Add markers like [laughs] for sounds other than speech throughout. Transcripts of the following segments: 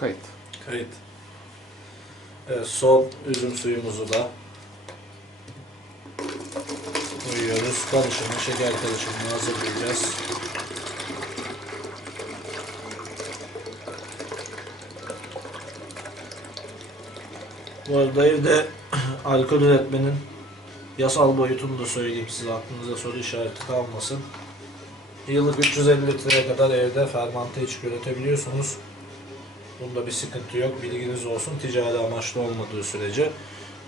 Kayıt. Kayıt. Evet, son üzüm suyumuzu da koyuyoruz. Karışımı, şeker karışımını hazırlayacağız. Bu arada evde [clears throat] alkol üretmenin yasal boyutunu da söyleyeyim size aklınıza soru işareti kalmasın. Yıllık 350 litreye kadar evde fermante içki üretebiliyorsunuz. Bunda bir sıkıntı yok. Bilginiz olsun. Ticari amaçlı olmadığı sürece.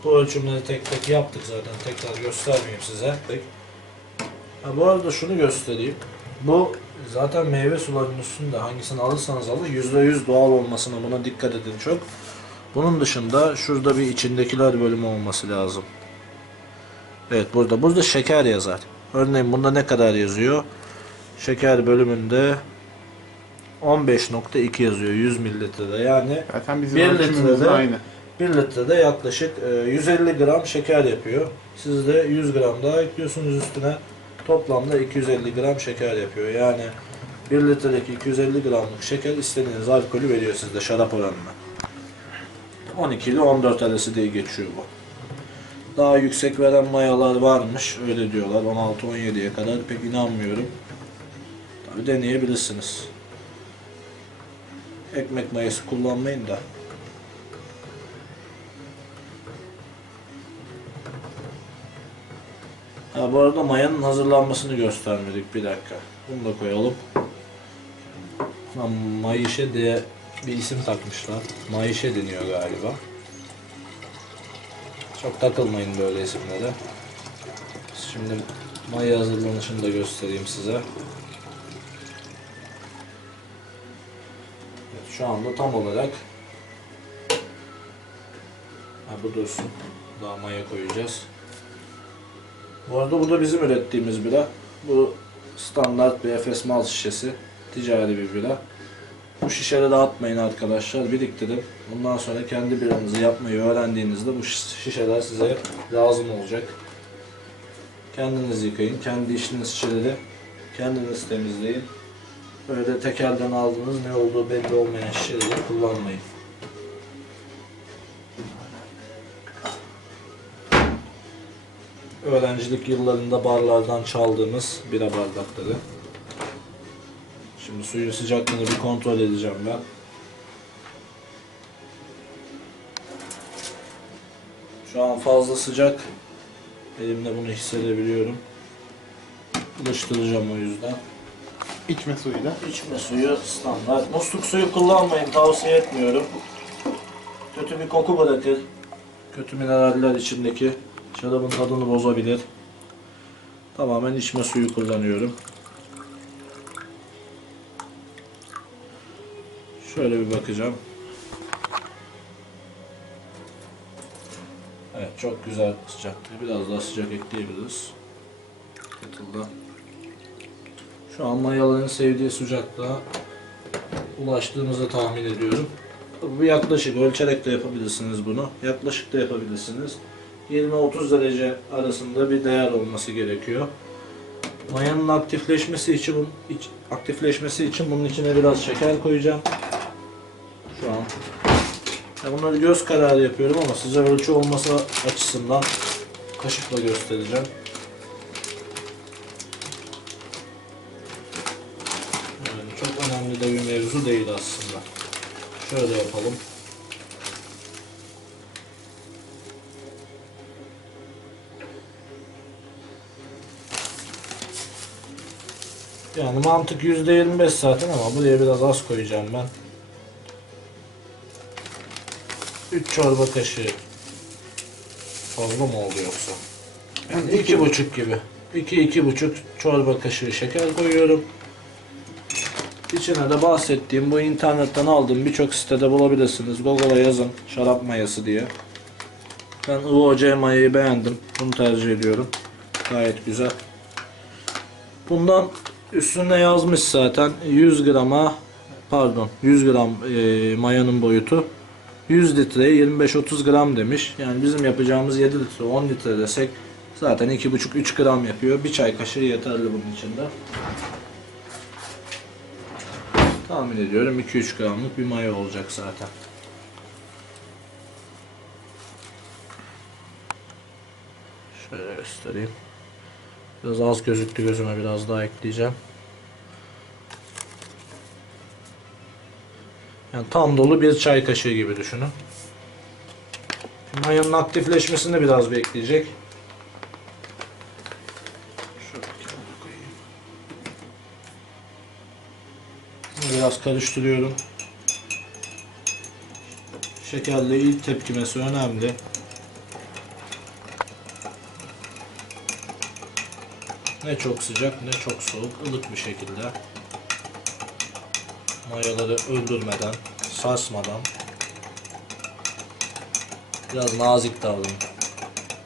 Bu ölçümleri tek tek yaptık zaten. Tekrar göstermeyeyim size. Ha, bu arada şunu göstereyim. Bu zaten meyve sularının üstünde hangisini alırsanız alın %100 doğal olmasına buna dikkat edin çok. Bunun dışında şurada bir içindekiler bölümü olması lazım. Evet burada. Burada şeker yazar. Örneğin bunda ne kadar yazıyor? Şeker bölümünde 15.2 yazıyor 100 mililitrede. Yani Zaten bizim Bir ölçümümüz litrede- de aynı. 1 litrede yaklaşık e, 150 gram şeker yapıyor. Siz de 100 gram daha ekliyorsunuz üstüne. Toplamda 250 gram şeker yapıyor. Yani 1 litredeki 250 gramlık şeker istediğiniz alkolü veriyor sizde şarap oranına. 12 ile 14 arası diye geçiyor bu. Daha yüksek veren mayalar varmış. Öyle diyorlar. 16-17'ye kadar pek inanmıyorum. Tabi deneyebilirsiniz. Ekmek mayası kullanmayın da. Ha, bu arada mayanın hazırlanmasını göstermedik. Bir dakika. Bunu da koyalım. Ha, Mayişe diye bir isim takmışlar. Mayişe deniyor galiba. Çok takılmayın böyle isimlere. Şimdi maya hazırlanışını da göstereyim size. Şu anda tam olarak ha, bu dursun. Daha maya koyacağız. Bu arada bu da bizim ürettiğimiz bira. Bu standart bir Efes mal şişesi. Ticari bir bira. Bu şişeleri dağıtmayın arkadaşlar. Biriktirin. Bundan sonra kendi biranızı yapmayı öğrendiğinizde bu şiş- şişeler size lazım olacak. Kendiniz yıkayın. Kendi içtiğiniz şişeleri kendiniz temizleyin. Böyle tekelden aldığınız ne olduğu belli olmayan şişeleri kullanmayın. öğrencilik yıllarında barlardan çaldığımız bira bardakları. Şimdi suyun sıcaklığını bir kontrol edeceğim ben. Şu an fazla sıcak. Elimde bunu hissedebiliyorum. Ilıştıracağım o yüzden. İçme suyuyla. İçme suyu standart. Musluk suyu kullanmayın tavsiye etmiyorum. Kötü bir koku bırakır. Kötü mineraller içindeki şarabın tadını bozabilir. Tamamen içme suyu kullanıyorum. Şöyle bir bakacağım. Evet çok güzel sıcaktı. Biraz daha sıcak ekleyebiliriz. Kettle'da. Şu an mayaların sevdiği sıcaklığa ulaştığımızı tahmin ediyorum. Bu yaklaşık ölçerek de yapabilirsiniz bunu. Yaklaşık da yapabilirsiniz. 20-30 derece arasında bir değer olması gerekiyor. Mayanın aktifleşmesi için aktifleşmesi için bunun içine biraz şeker koyacağım. Şu an. Ya bunları göz kararı yapıyorum ama size ölçü olması açısından kaşıkla göstereceğim. Mevzu değil aslında. Şöyle yapalım. Yani mantık %25 zaten ama buraya biraz az koyacağım ben. 3 çorba kaşığı fazla mı oldu yoksa? Yani iki buçuk gibi. 2 iki buçuk çorba kaşığı şeker koyuyorum. İçine de bahsettiğim bu internetten aldığım birçok sitede bulabilirsiniz. Google'a yazın şarap mayası diye. Ben IOC mayayı beğendim. Bunu tercih ediyorum. Gayet güzel. Bundan üstünde yazmış zaten 100 grama pardon 100 gram e, mayanın boyutu 100 litreye 25-30 gram demiş. Yani bizim yapacağımız 7 litre 10 litre desek zaten 2,5-3 gram yapıyor. Bir çay kaşığı yeterli bunun içinde. Tahmin ediyorum 2-3 gramlık bir maya olacak zaten. Şöyle göstereyim. Biraz az gözüktü gözüme biraz daha ekleyeceğim. Yani tam dolu bir çay kaşığı gibi düşünün. Mayanın aktifleşmesini biraz bekleyecek. Biraz karıştırıyorum. Şekerle ilk tepkimesi önemli. Ne çok sıcak ne çok soğuk, ılık bir şekilde. Mayaları öldürmeden, sarsmadan biraz nazik davranın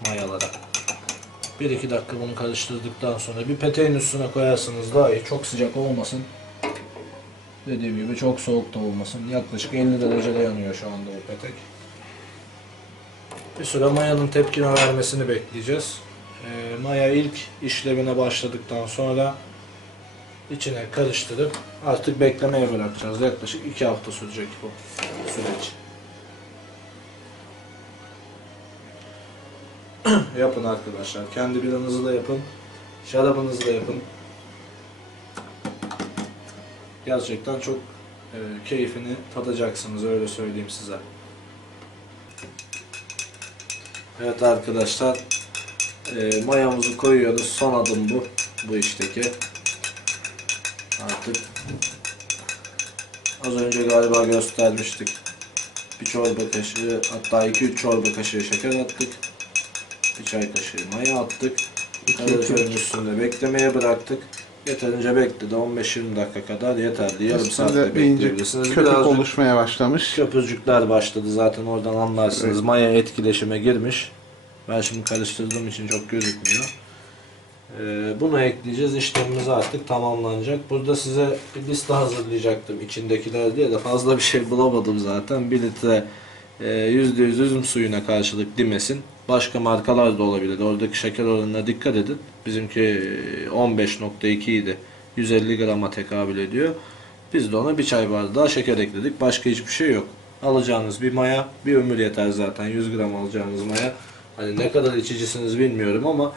mayalara. 1-2 dakika bunu karıştırdıktan sonra bir peteğin üstüne koyarsınız daha iyi. Çok sıcak olmasın. Dediğim gibi çok soğuk da olmasın. Yaklaşık 50 derecede yanıyor şu anda bu petek. Bir süre mayanın tepkine vermesini bekleyeceğiz. Ee, maya ilk işlemine başladıktan sonra içine karıştırıp artık beklemeye bırakacağız. Yaklaşık 2 hafta sürecek bu süreç. [clears throat] yapın arkadaşlar. Kendi biranızı da yapın. Şarabınızı da yapın. Gerçekten çok e, keyfini tadacaksınız öyle söyleyeyim size. Evet arkadaşlar e, mayamızı koyuyoruz. Son adım bu. Bu işteki. Artık az önce galiba göstermiştik. Bir çorba kaşığı hatta 2-3 çorba kaşığı şeker attık. Bir çay kaşığı maya attık. Kaloriferin üstünde beklemeye bıraktık. Yeterince bekledi. 15-20 dakika kadar yeterli. Yarım saatte Üstünde ince bekleyebilirsiniz. köpük Birazcık oluşmaya başlamış. köpücükler başladı zaten oradan anlarsınız. Maya etkileşime girmiş. Ben şimdi karıştırdığım için çok gözükmüyor. Ee, bunu ekleyeceğiz. İşlemimiz artık tamamlanacak. Burada size bir liste hazırlayacaktım içindekiler diye de fazla bir şey bulamadım zaten. 1 litre %100 üzüm suyuna karşılık Dimes'in başka markalar da olabilir. Oradaki şeker oranına dikkat edin. Bizimki e, 15.2 idi. 150 grama tekabül ediyor. Biz de ona bir çay bardağı şeker ekledik. Başka hiçbir şey yok. Alacağınız bir maya, bir ömür yeter zaten. 100 gram alacağınız maya. Hani ne kadar içicisiniz bilmiyorum ama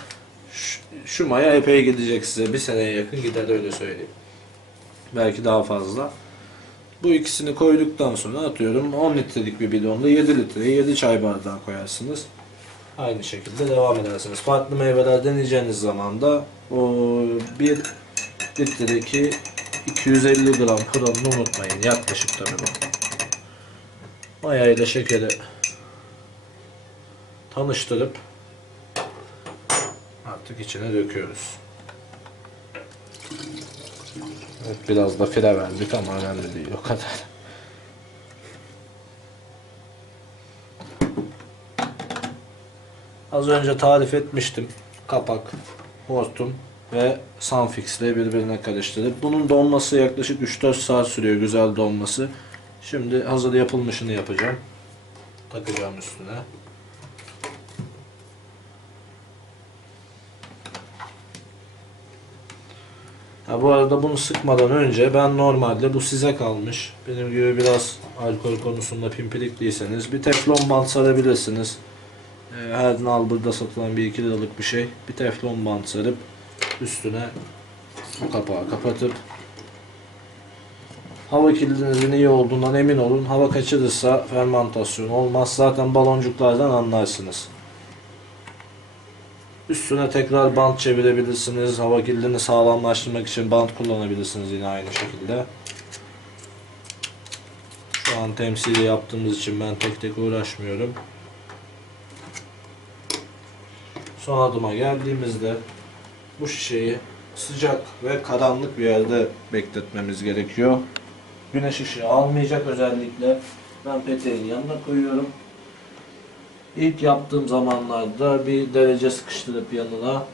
şu, şu maya epey gidecek size. Bir seneye yakın gider öyle söyleyeyim. Belki daha fazla. Bu ikisini koyduktan sonra atıyorum 10 litrelik bir bidonda 7 litreye 7 çay bardağı koyarsınız. Aynı şekilde devam edersiniz. Farklı meyveler deneyeceğiniz zaman da o 1 litredeki 250 gram kuralını unutmayın. Yaklaşık tabii bu. Maya ile şekeri tanıştırıp artık içine döküyoruz. Evet, biraz da fire verdik ama önemli değil o kadar. Az önce tarif etmiştim. Kapak, hortum ve Sunfix ile birbirine karıştırıp bunun donması yaklaşık 3-4 saat sürüyor güzel donması. Şimdi hazır yapılmışını yapacağım. Takacağım üstüne. Ha, bu arada bunu sıkmadan önce ben normalde bu size kalmış. Benim gibi biraz alkol konusunda pimpirikliyseniz bir teflon bant sarabilirsiniz. Ee, her nalburda satılan bir 2 liralık bir şey. Bir teflon bant sarıp üstüne bu kapağı kapatıp hava kilidinizin iyi olduğundan emin olun. Hava kaçırırsa fermentasyon olmaz. Zaten baloncuklardan anlarsınız. Üstüne tekrar bant çevirebilirsiniz. Hava kilidini sağlamlaştırmak için bant kullanabilirsiniz yine aynı şekilde. Şu an temsili yaptığımız için ben tek tek uğraşmıyorum. Son adıma geldiğimizde bu şişeyi sıcak ve karanlık bir yerde bekletmemiz gerekiyor. Güneş ışığı almayacak özellikle. Ben peteğin yanına koyuyorum. İlk yaptığım zamanlarda bir derece sıkıştırıp yanına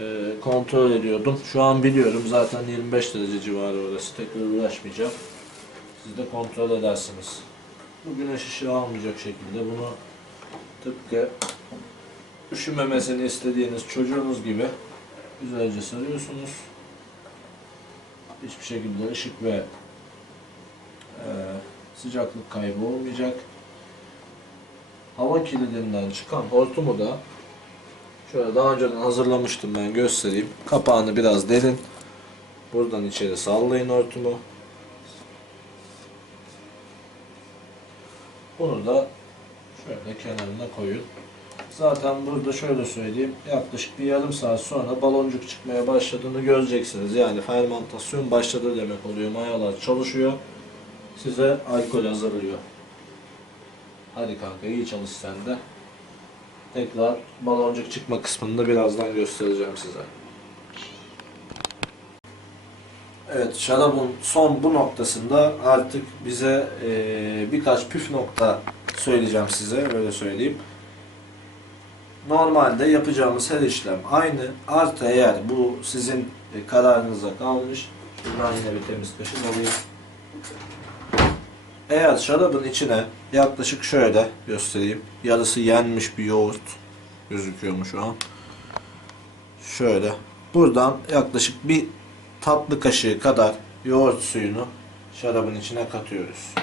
e, kontrol ediyordum. Şu an biliyorum zaten 25 derece civarı orası. Tekrar uğraşmayacağım. Siz de kontrol edersiniz. Bu güneş ışığı almayacak şekilde bunu tıpkı üşümemesini istediğiniz çocuğunuz gibi güzelce sarıyorsunuz. Hiçbir şekilde ışık ve e, sıcaklık kaybı olmayacak. Hava kilidinden çıkan hortumu da şöyle daha önceden hazırlamıştım ben göstereyim. Kapağını biraz derin. Buradan içeri sallayın hortumu. Bunu da şöyle kenarına koyun. Zaten burada şöyle söyleyeyim. Yaklaşık bir yarım saat sonra baloncuk çıkmaya başladığını göreceksiniz. Yani fermentasyon başladı demek oluyor. Mayalar çalışıyor. Size alkol hazırlıyor. Hadi kanka iyi çalış sen de. Tekrar baloncuk çıkma kısmını da birazdan göstereceğim size. Evet şarabın son bu noktasında artık bize eee, birkaç püf nokta söyleyeceğim size öyle söyleyeyim. Normalde yapacağımız her işlem aynı. Artı eğer bu sizin e, kararınıza kalmış. Şuradan yine bir temiz kaşık alayım. Eğer şarabın içine yaklaşık şöyle göstereyim. Yarısı yenmiş bir yoğurt gözüküyor mu şu an? Şöyle. Buradan yaklaşık bir tatlı kaşığı kadar yoğurt suyunu şarabın içine katıyoruz.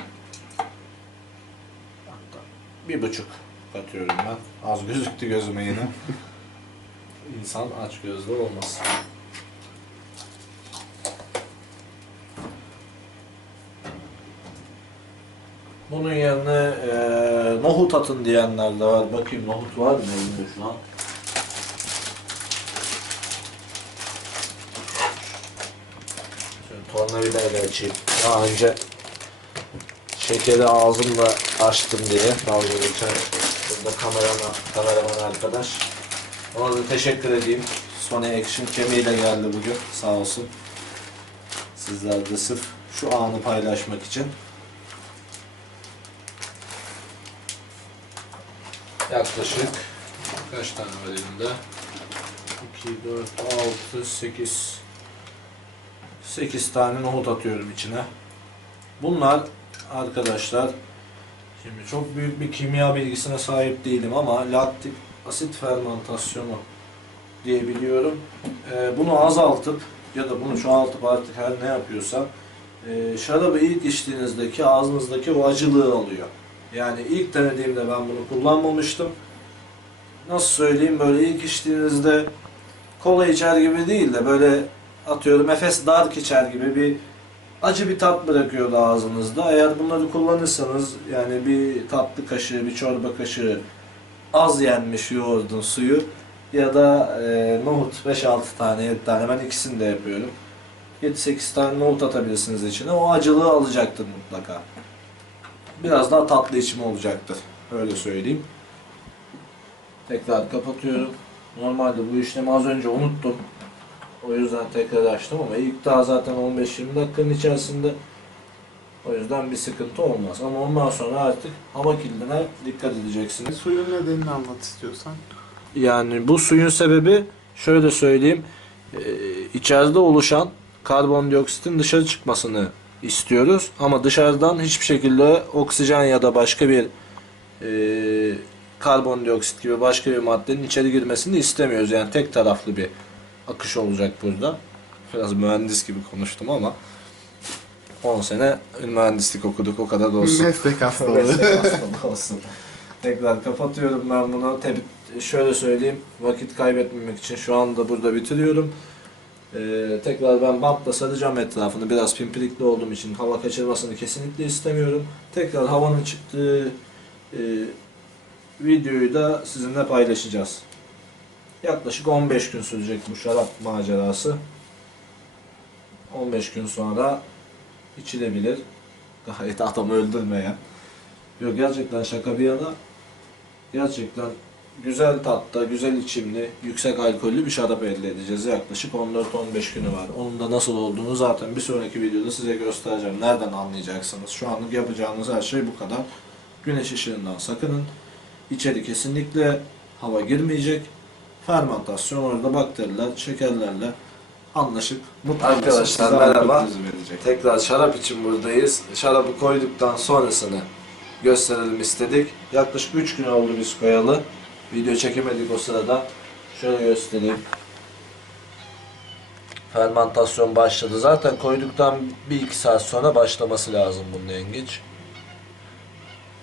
Hatta bir buçuk katıyorum ben. Az gözüktü gözüme yine. [laughs] İnsan aç gözlü olmaz. Bunun yerine eee nohut atın diyenler de var. Bakayım nohut var mı elimde şu an? Şöyle tornavidayla açayım. Daha önce şekeri ağzımla açtım diye dalga geçen burada kameraman, kameraman arkadaş. Ona da teşekkür edeyim. Sony Action kemiğiyle geldi bugün sağ olsun. Sizler de sırf şu anı paylaşmak için. Yaklaşık kaç tane var elimde? 2, 4, 6, 8 8 tane nohut atıyorum içine. Bunlar arkadaşlar şimdi çok büyük bir kimya bilgisine sahip değilim ama laktik asit fermentasyonu diyebiliyorum. Ee, bunu azaltıp ya da bunu çoğaltıp artık her ne yapıyorsam e, şarabı ilk içtiğinizdeki ağzınızdaki o acılığı alıyor. Yani ilk denediğimde ben bunu kullanmamıştım. Nasıl söyleyeyim böyle ilk içtiğinizde kola içer gibi değil de böyle atıyorum Efes Dark içer gibi bir acı bir tat bırakıyordu ağzınızda. Eğer bunları kullanırsanız yani bir tatlı kaşığı, bir çorba kaşığı az yenmiş yoğurdun suyu ya da e, nohut 5-6 tane, 7 tane ben ikisini de yapıyorum. 7-8 tane nohut atabilirsiniz içine. O acılığı alacaktır mutlaka. Biraz daha tatlı içimi olacaktır. Öyle söyleyeyim. Tekrar kapatıyorum. Normalde bu işlemi az önce unuttum. O yüzden tekrar açtım ama ilk daha zaten 15-20 dakikanın içerisinde o yüzden bir sıkıntı olmaz. Ama ondan sonra artık hava kilidine dikkat edeceksiniz. Suyun nedenini anlat istiyorsan. Yani bu suyun sebebi şöyle söyleyeyim. Ee, içeride oluşan karbondioksitin dışarı çıkmasını istiyoruz. Ama dışarıdan hiçbir şekilde oksijen ya da başka bir e, karbondioksit gibi başka bir maddenin içeri girmesini istemiyoruz. Yani tek taraflı bir akış olacak burada. Biraz mühendis gibi konuştum ama 10 sene mühendislik okuduk o kadar da olsun. Meslek [laughs] hastalığı. Meslek hastalığı olsun. Tekrar kapatıyorum ben bunu. Tabi şöyle söyleyeyim. Vakit kaybetmemek için şu anda burada bitiriyorum. Ee, tekrar ben bantla saracağım etrafını. Biraz pimpirikli olduğum için hava kaçırmasını kesinlikle istemiyorum. Tekrar havanın çıktığı e, videoyu da sizinle paylaşacağız. Yaklaşık 15 gün sürecek bu şarap macerası. 15 gün sonra içilebilir. Gayet adamı öldürmeyen. Yok gerçekten şaka bir yana gerçekten güzel tatta, güzel içimli, yüksek alkollü bir şarap elde edeceğiz. Yaklaşık 14-15 günü var. Onun da nasıl olduğunu zaten bir sonraki videoda size göstereceğim. Nereden anlayacaksınız? Şu anlık yapacağınız her şey bu kadar. Güneş ışığından sakının. İçeri kesinlikle hava girmeyecek. Fermentasyon orada bakteriler, şekerlerle anlaşıp mutlu Arkadaşlar, merhaba. Tekrar şarap için buradayız. Şarabı koyduktan sonrasını gösterelim istedik. Yaklaşık 3 gün oldu biz koyalı. Video çekemedik o sırada. Şöyle göstereyim. fermantasyon başladı. Zaten koyduktan bir iki saat sonra başlaması lazım bunun yengeç.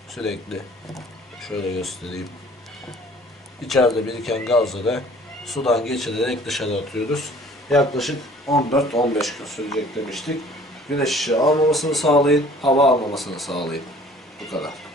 Sürekli şöyle göstereyim. İçeride biriken gazları sudan geçirerek dışarı atıyoruz. Yaklaşık 14-15 gün sürecek demiştik. Güneş ışığı almamasını sağlayın, hava almamasını sağlayın. Bu kadar.